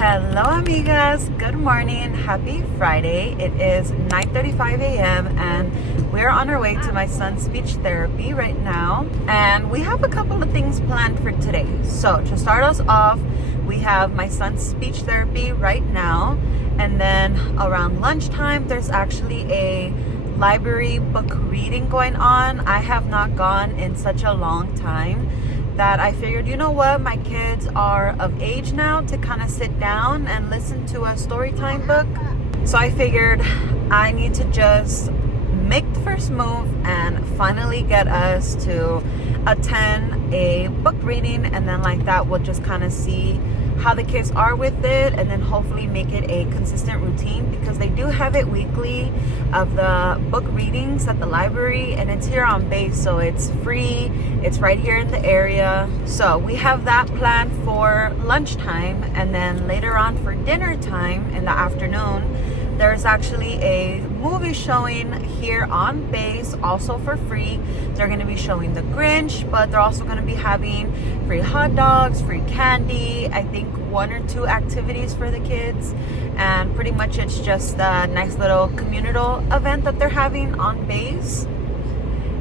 Hello amigas, good morning, happy Friday. It is 9:35 a.m. and we're on our way to my son's speech therapy right now, and we have a couple of things planned for today. So to start us off, we have my son's speech therapy right now, and then around lunchtime there's actually a library book reading going on. I have not gone in such a long time that I figured, you know what, my kids are of age now to kind of sit down and listen to a story time book. So I figured I need to just make the first move and finally get us to attend a book reading, and then like that we'll just kind of see how the kids are with it, and then hopefully make it a consistent routine, because they do have it weekly of the book readings at the library, and it's here on base, so it's free. It's right here in the area. So we have that planned for lunchtime, and then later on for dinner time in the afternoon there's actually a movie showing here on base, also for free. They're going to be showing The Grinch, but they're also going to be having free hot dogs, free candy, I think 1 or 2 activities for the kids, and pretty much it's just a nice little communal event that they're having on base.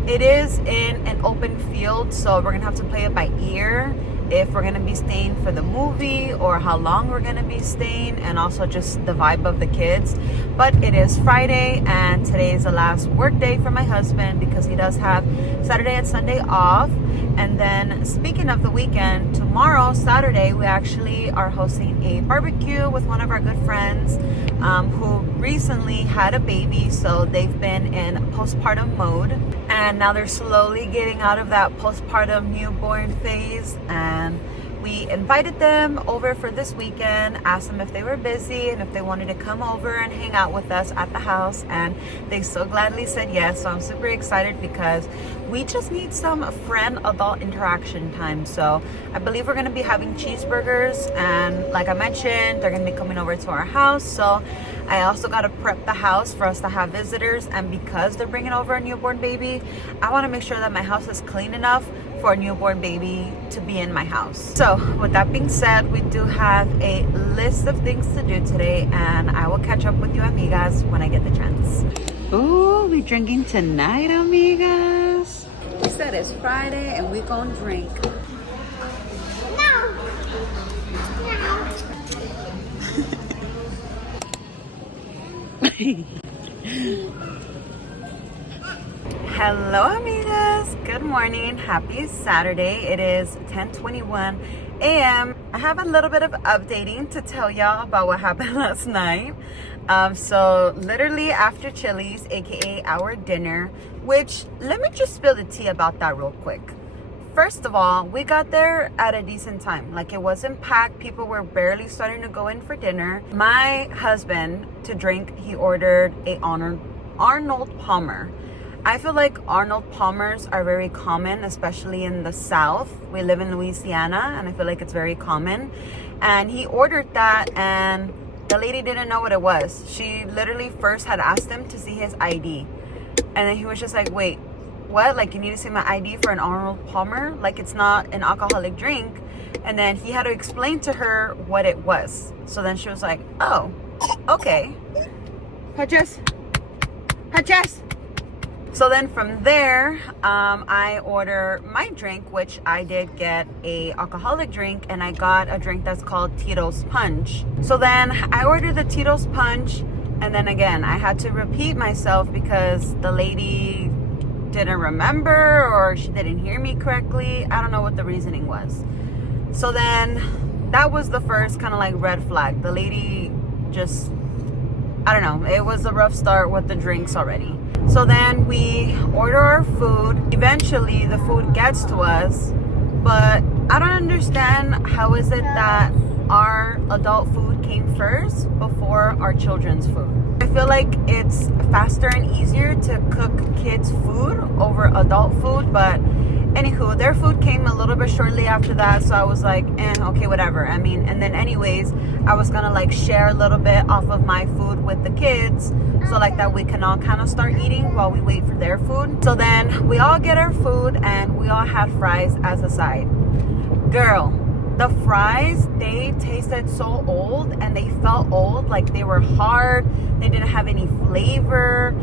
It is in an open field, so we're going to have to play it by ear if we're going to be staying for the movie or how long we're going to be staying, and also just the vibe of the kids. But it is Friday, and today is the last work day for my husband because he does have Saturday and Sunday off. And then speaking of the weekend, tomorrow, Saturday, we actually are hosting a barbecue with one of our good friends who recently had a baby. So they've been in postpartum mode, and now they're slowly getting out of that postpartum newborn phase. And we invited them over for this weekend, asked them if they were busy and if they wanted to come over and hang out with us at the house, and they so gladly said yes. So I'm super excited because we just need some friend adult interaction time. So I believe we're going to be having cheeseburgers, and like I mentioned, they're going to be coming over to our house. So I also got to prep the house for us to have visitors, and because they're bringing over a newborn baby, I want to make sure that my house is clean enough for a newborn baby to be in my house. So with that being said, we do have a list of things to do today, and I will catch up with you amigas when I get the chance. Ooh, we drinking tonight, amigas. We said it's Friday and we gonna drink. No. Hello amigas, good morning, happy Saturday. It is 10:21 a.m. I have a little bit of updating to tell y'all about what happened last night. So literally after Chili's, aka our dinner, which let me just spill the tea about that real quick. First of all, we got there at a decent time. Like, it wasn't packed. People were barely starting to go in for dinner. My husband, to drink, he ordered a Arnold Palmer. I feel like Arnold Palmers are very common, especially in the South. We live in Louisiana, and I feel like it's very common. And he ordered that, and the lady didn't know what it was. She literally first had asked him to see his ID. And then he was just like, wait, what? Like, you need to see my ID for an Arnold Palmer? Like, it's not an alcoholic drink. And then he had to explain to her what it was. So then she was like, oh, okay. Hajess. So then from there, I order my drink, which I did get a alcoholic drink, and I got a drink that's called Tito's Punch. So then I ordered the Tito's Punch, and then again, I had to repeat myself because the lady didn't remember, or she didn't hear me correctly. I don't know what the reasoning was. So then that was the first kind of like red flag. The lady just, I don't know, it was a rough start with the drinks already. So then we order our food. Eventually the food gets to us, but I don't understand, how is it that our adult food came first before our children's food? I feel like it's faster and easier to cook kids' food over adult food, but anywho, their food came a little bit shortly after that, so I was like, okay, whatever. I mean, and then anyways, I was gonna like share a little bit off of my food with the kids, so like that we can all kind of start eating while we wait for their food. So then we all get our food, and we all had fries as a side. Girl, The fries, they tasted so old and they felt old, like they were hard. They didn't have any flavor.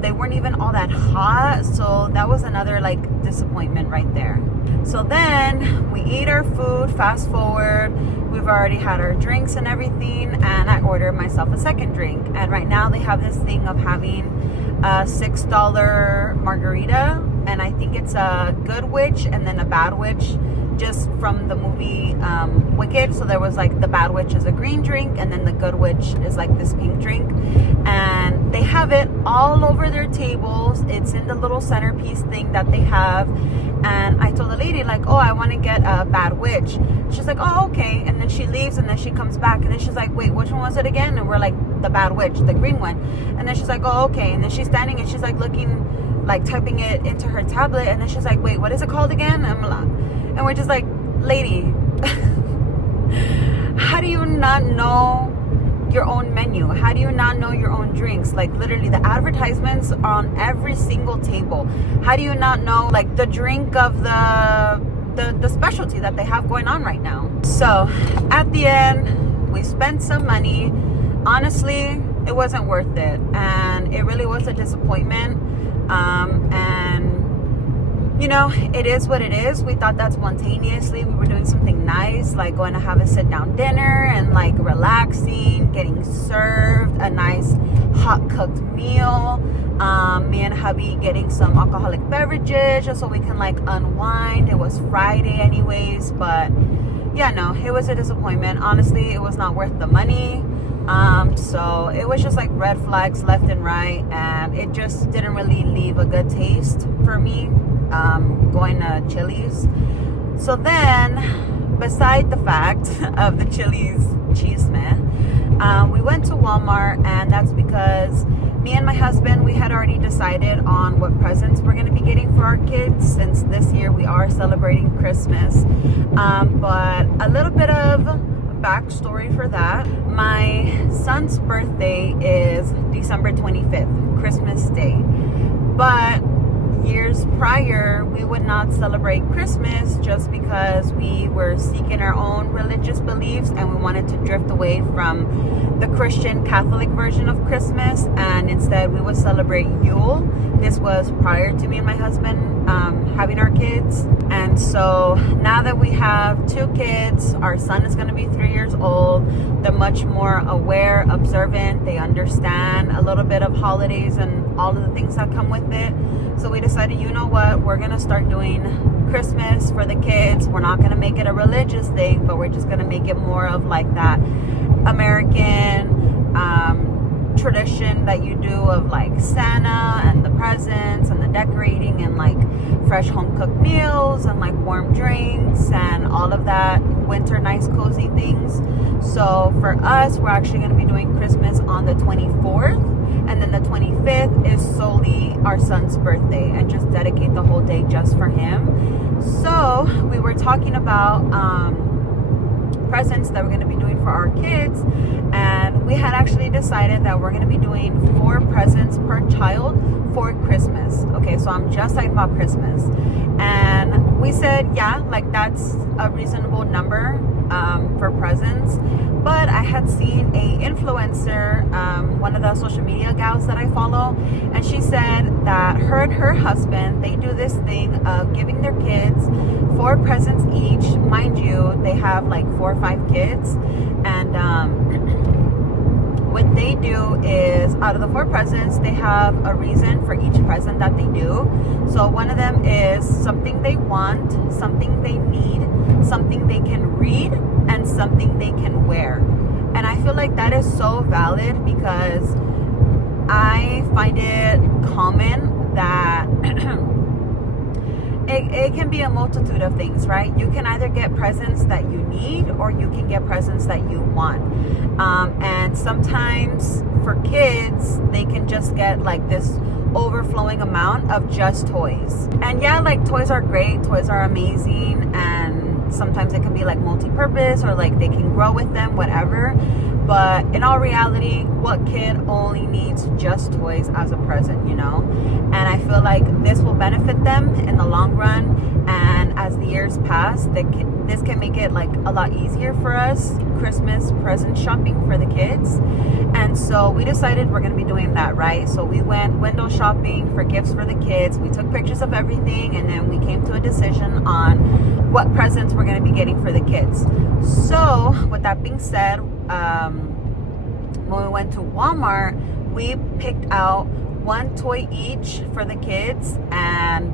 They weren't even all that hot. So that was another like disappointment right there. So then we eat our food, fast forward, we've already had our drinks and everything, and I ordered myself a second drink. And right now they have this thing of having a $6 margarita, and I think it's a good witch and then a bad witch, just from the movie Wicked. So there was like the bad witch is a green drink, and then the good witch is like this pink drink, and they have it all over their tables. It's in the little centerpiece thing that they have. And I told the lady, like, oh, I want to get a bad witch. She's like, oh, okay. And then she leaves, and then she comes back, and then she's like, wait, which one was it again? And we're like, the bad witch, the green one. And then she's like, oh, okay. And then she's standing and she's like looking, like typing it into her tablet. And then she's like, wait, what is it called again? And we're just like, lady, how do you not know your own menu? How do you not know your own drinks? Like literally the advertisements are on every single table. How do you not know like the drink of the specialty that they have going on right now? So at the end, we spent some money. Honestly, it wasn't worth it, and it really was a disappointment. And you know, it is what it is. We thought that spontaneously we were doing something nice, like going to have a sit down dinner and like relaxing, getting served a nice hot cooked meal. Me and hubby getting some alcoholic beverages just so we can like unwind. It was Friday anyways, but yeah, no, it was a disappointment. Honestly, it was not worth the money. So it was just like red flags left and right, and it just didn't really leave a good taste for me. Going to Chili's. So then, beside the fact of the Chili's cheese man, we went to Walmart, and that's because me and my husband, we had already decided on what presents we're going to be getting for our kids, since this year we are celebrating Christmas. But a little bit of backstory for that. My son's birthday is December 25th, Christmas Day. But years prior, we would not celebrate Christmas just because we were seeking our own religious beliefs, and we wanted to drift away from the Christian Catholic version of Christmas, and instead we would celebrate Yule. This was prior to me and my husband having our kids. And so now that we have 2 kids, our son is going to be 3 years old. They're much more aware, observant. They understand a little bit of holidays and all of the things that come with it. So we decided, you know what, we're going to start doing Christmas for the kids. We're not going to make it a religious thing, but we're just going to make it more of like that American tradition that you do of like Santa and the presents and the decorating and like fresh home cooked meals and like warm drinks and all of that winter nice cozy things. So for us, we're actually going to be doing Christmas on the 24th, and then the 25th is solely our son's birthday, and just dedicate the whole day just for him. So we were talking about presents that we're going to be doing for our kids, and we had actually decided that we're going to be doing 4 presents per child for Christmas. Okay, so I'm just talking about Christmas, and we said, yeah, like that's a reasonable number for presents. But I had seen a influencer, one of the social media gals that I follow, and she said that her and her husband, they do this thing of giving their kids 4 presents each. Mind you, they have like 4 or 5 kids, and what they do is, out of the 4 presents, they have a reason for each present that they do. So one of them is something they want, something they need, something they can read, and something they can wear. And I feel like that is so valid, because I find it common that it can be a multitude of things, right? You can either get presents that you need, or you can get presents that you want. And sometimes for kids, they can just get like this overflowing amount of just toys. And yeah, like toys are great, toys are amazing, and sometimes it can be like multi-purpose, or like they can grow with them, whatever. But in all reality, what kid only needs just toys as a present, you know? And I feel like this will benefit them in the long run. And as as the years pass, this can make it like a lot easier for us, Christmas present shopping for the kids. And so we decided we're going to be doing that, right? So we went window shopping for gifts for the kids. We took pictures of everything, and then we came to a decision on what presents we're going to be getting for the kids. So with that being said, when we went to Walmart, we picked out one toy each for the kids, and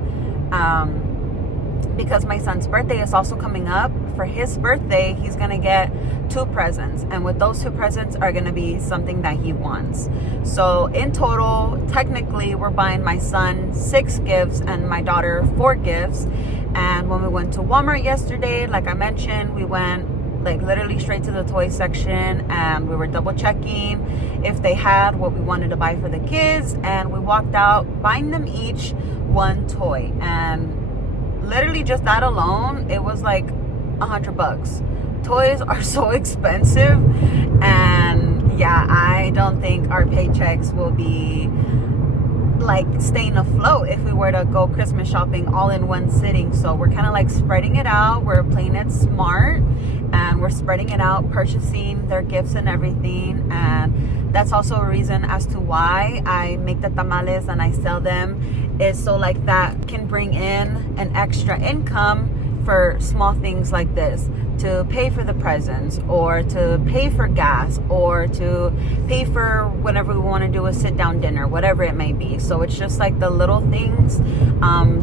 because my son's birthday is also coming up, for his birthday he's gonna get 2 presents, and with those 2 presents are gonna be something that he wants. So in total, technically, we're buying my son 6 gifts and my daughter 4 gifts. And when we went to Walmart yesterday, like I mentioned, we went like literally straight to the toy section, and we were double checking if they had what we wanted to buy for the kids, and we walked out buying them each 1 toy. And literally just that alone, it was like $100. Toys are so expensive, and yeah, I don't think our paychecks will be like staying afloat if we were to go Christmas shopping all in one sitting. So we're kind of like spreading it out. We're playing it smart, and we're spreading it out, purchasing their gifts and everything. And that's also a reason as to why I make the tamales and I sell them, is so like that can bring in an extra income for small things like this, to pay for the presents, or to pay for gas, or to pay for whenever we want to do a sit down dinner, whatever it may be. So it's just like the little things.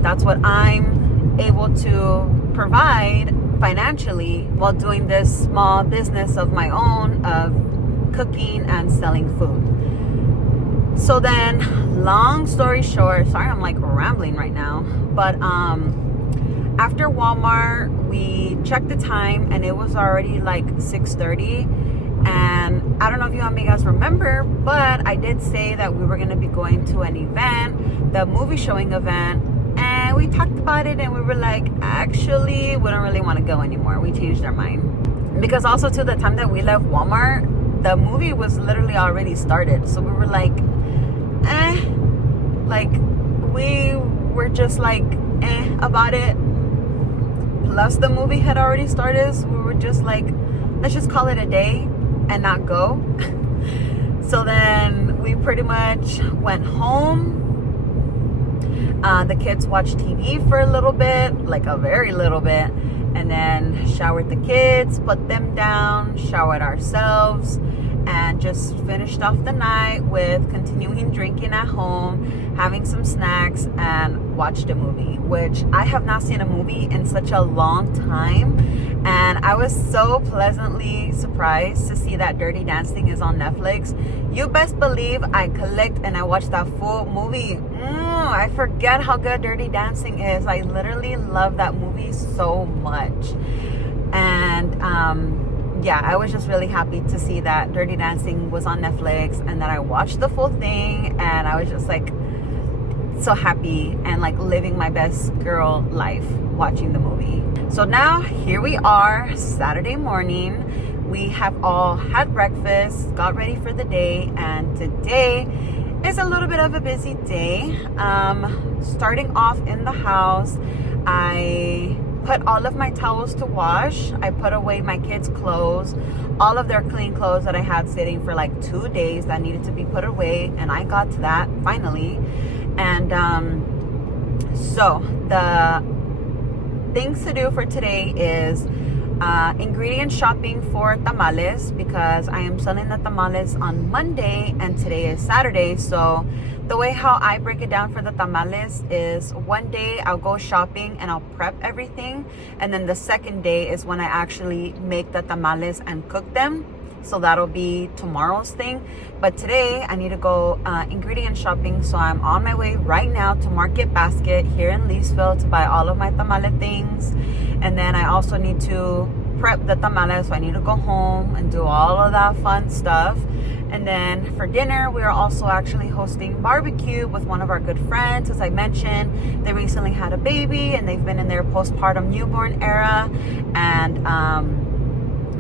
That's what I'm able to provide financially while doing this small business of my own of cooking and selling food. So then, long story short, sorry I'm like rambling right now, but after Walmart, we checked the time, and it was already like 6:30. And I don't know if you amigas remember, but I did say that we were going to be going to an event, the movie showing event, and we talked about it, and we were like, actually, we don't really want to go anymore. We changed our mind, because also to the time that we left Walmart, the movie was literally already started. So we were like, like we were just like about it. Plus the movie had already started, so we were just like, let's just call it a day and not go. So then we pretty much went home. The kids watched TV for a little bit, like a very little bit, and then showered the kids, put them down, showered ourselves, and just finished off the night with continuing drinking at home, having some snacks, and watched a movie, which I have not seen a movie in such a long time. And I was so pleasantly surprised to see that Dirty Dancing is on Netflix. You best believe I clicked and I watched that full movie. I forget how good Dirty Dancing is. I literally love that movie so much. And yeah, I was just really happy to see that Dirty Dancing was on Netflix, and that I watched the full thing, and I was just like so happy and like living my best girl life watching the movie. So now here we are, Saturday morning. We have all had breakfast, got ready for the day, and today is a little bit of a busy day. Starting off in the house, I put all of my towels to wash. I put away my kids' clothes, all of their clean clothes that I had sitting for like 2 days that needed to be put away, and I got to that finally. And so the things to do for today is ingredient shopping for tamales, because I am selling the tamales on Monday and today is Saturday. So the way how I break it down for the tamales is one day I'll go shopping and I'll prep everything, and then the second day is when I actually make the tamales and cook them. So that'll be tomorrow's thing. But today I need to go ingredient shopping. So I'm on my way right now to Market Basket here in Leesville to buy all of my tamale things. And then I also need to prep the tamales. So I need to go home and do all of that fun stuff. And then for dinner, we are also actually hosting barbecue with one of our good friends. As I mentioned, they recently had a baby and they've been in their postpartum newborn era. And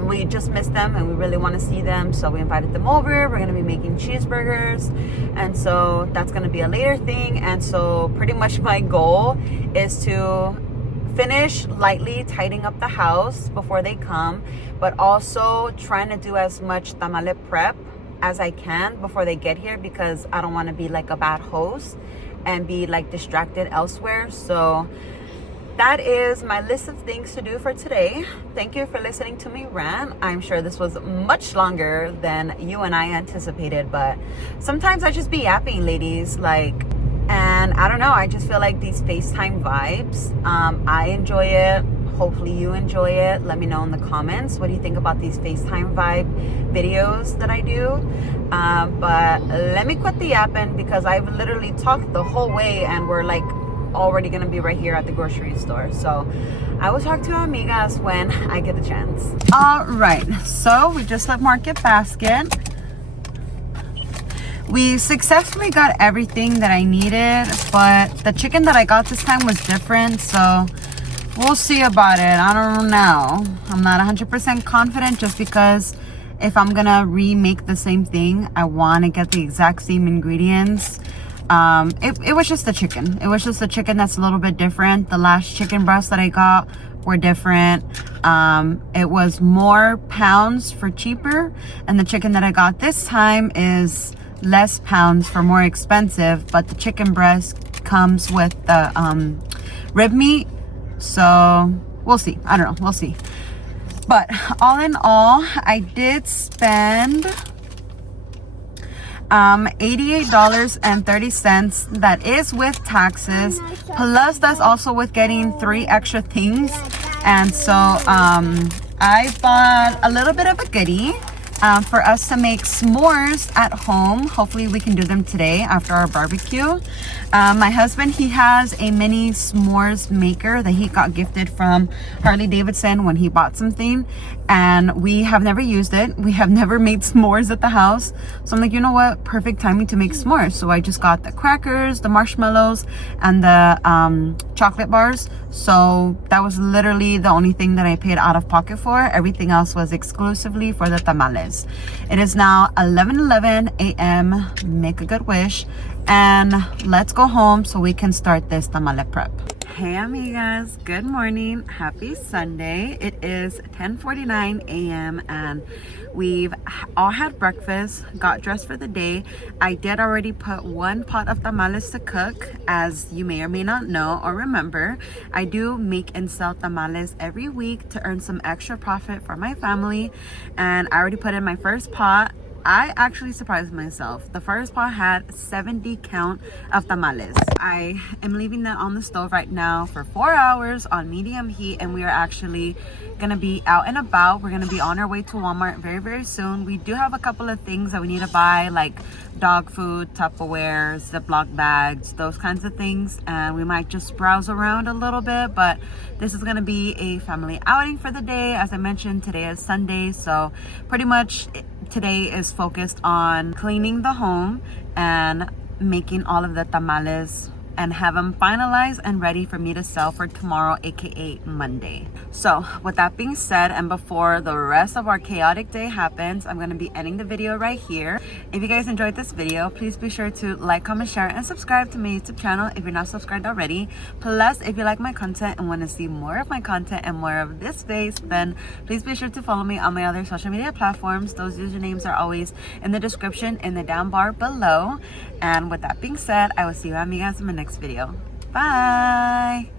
we just missed them and we really want to see them, so we invited them over. We're going to be making cheeseburgers, and so that's going to be a later thing. And so pretty much my goal is to finish lightly tidying up the house before they come, but also trying to do as much tamale prep as I can before they get here, because I don't want to be like a bad host and be like distracted elsewhere. So that is my list of things to do for today. Thank you for listening to me rant. I'm sure this was much longer than you and I anticipated, but sometimes I just be yapping, ladies. And I don't know, I just feel like these FaceTime vibes, I enjoy it. Hopefully you enjoy it. Let me know in the comments, what do you think about these FaceTime vibe videos that I do? But let me quit the yapping, because I've literally talked the whole way and we're like already gonna be right here at the grocery store. So I will talk to amigas when I get the chance. All right, so we just left Market Basket. We successfully got everything that I needed, but the chicken that I got this time was different, so we'll see about it. I don't know. I'm not 100% confident, just because if I'm gonna remake the same thing, I want to get the exact same ingredients. It was just the chicken. It was just the chicken that's a little bit different. The last chicken breasts that I got were different. It was more pounds for cheaper, and the chicken that I got this time is less pounds for more expensive, but the chicken breast comes with the rib meat. So we'll see. I don't know. We'll see. But all in all, I did spend $88.30. That is with taxes, plus that's also with getting 3 extra things. And so I bought a little bit of a goodie for us to make s'mores at home. Hopefully we can do them today after our barbecue. My husband, he has a mini s'mores maker that he got gifted from Harley Davidson when he bought something, and we have never used it. We have never made s'mores at the house. So I'm like, you know what, perfect timing to make s'mores. So I just got the crackers, the marshmallows, and the chocolate bars. So that was literally the only thing that I paid out of pocket for. Everything else was exclusively for the tamales. It is now 11:11 a.m. Make a good wish, and let's go home so we can start this tamale prep. Hey amigas, good morning. Happy Sunday. It is 10:49 a.m. and we've all had breakfast, got dressed for the day. I did already put 1 pot of tamales to cook. As you may or may not know or remember, I do make and sell tamales every week to earn some extra profit for my family, and I already put in my first pot. I actually surprised myself. The first pot had 70 count of tamales. I am leaving that on the stove right now for 4 hours on medium heat, and we are actually gonna be out and about. We're gonna be on our way to Walmart very, very soon. We do have a couple of things that we need to buy, like dog food, Tupperware, Ziploc bags, those kinds of things, and we might just browse around a little bit. But this is gonna be a family outing for the day. As I mentioned, today is Sunday, so pretty much today is focused on cleaning the home and making all of the tamales and have them finalized and ready for me to sell for tomorrow, aka Monday. So with that being said, and before the rest of our chaotic day happens, I'm going to be ending the video right here. If you guys enjoyed this video, please be sure to like, comment, share, and subscribe to my YouTube channel if you're not subscribed already. Plus, if you like my content and want to see more of my content and more of this face, then please be sure to follow me on my other social media platforms. Those usernames are always in the description in the down bar below. And with that being said, I will see you amigas in my next video. Bye!